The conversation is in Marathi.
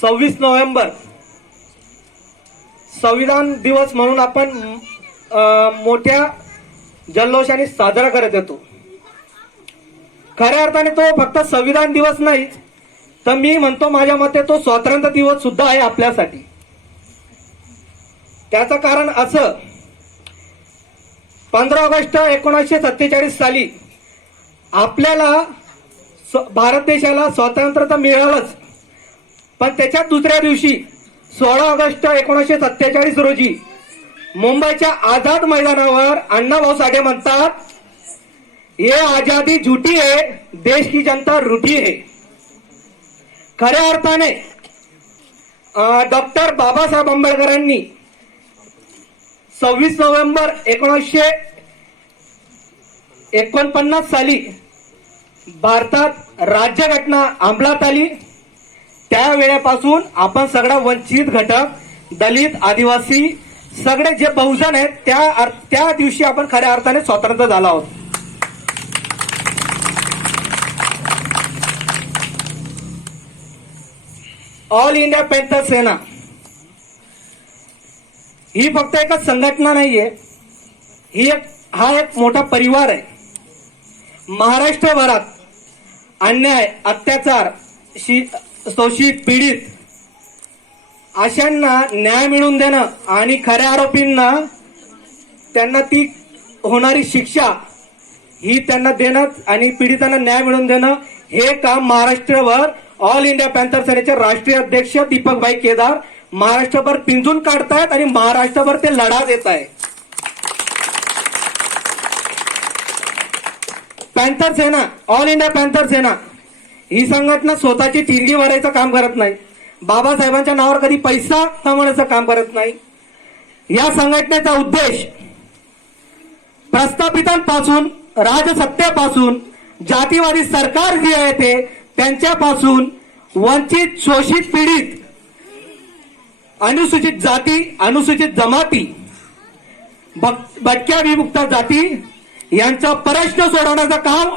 26 नोव्हेंबर संविधान दिवस म्हणून आपण मोठ्या जल्लोषाने साजरा करत येतो. खऱ्या अर्थाने तो फक्त संविधान दिवस नाही, तर मी म्हणतो माझ्या मते तो स्वातंत्र्य दिवस सुद्धा आहे आपल्यासाठी. त्याचं कारण असं, 15 ऑगस्ट 1947 साली आपल्याला भारत देशाला स्वातंत्र्य तर मिळालंच, पण त्याच्या दुसऱ्या दिवशी 16 ऑगस्ट 1947 रोजी मुंबईच्या आझाद मैदानावर अण्णाभाऊ साठे म्हणतात, ये आजादी झूठी है, देश की जनता रूठी है. खऱ्या अर्थाने डॉक्टर बाबासाहेब आंबेडकरांनी 26 नोव्हेंबर 1949 साली भारतात राज्यघटना अंमलात आली. त्यावेळेपासून आपण सगळा वंचित घटक, दलित, आदिवासी सगळे जे बहुजन आहेत त्या दिवशी आपण खऱ्या अर्थाने स्वतंत्र झालो आहोत. ऑल इंडिया पॅंथर सेना ही फक्त एकच संघटना नाहीये, हा एक मोठा परिवार आहे. महाराष्ट्रभरात अन्याय, अत्याचार, शोषित, पीडित अशांना न्याय मिळवून देणं आणि खऱ्या आरोपींना त्यांना ती होणारी शिक्षा ही त्यांना देणं आणि पीडितांना न्याय मिळवून देणं, हे काम महाराष्ट्रभर ऑल इंडिया पॅंथर सेनेचे राष्ट्रीय अध्यक्ष दीपकभाई केदार महाराष्ट्रभर पिंजून काढतायत आणि महाराष्ट्रभर ते लढा देत आहे. पॅंथर सेना, ऑल इंडिया पॅंथर सेना ही संघटना स्वतःची ठिणगी भरायचं काम करत नाही, बाबासाहेबांच्या नावावर कधी पैसा कमवण्याचं काम करत नाही. या संघटनेचा उद्देश प्रस्थापितांपासून, राजसत्तेपासून, जातीवादी सरकार जे आहे ते त्यांच्यापासून वंचित, शोषित, पीडित, अनुसूचित जाती, अनुसूचित जमाती, भटक्या विमुक्त जाती यांचा प्रश्न सोडवण्याचं काम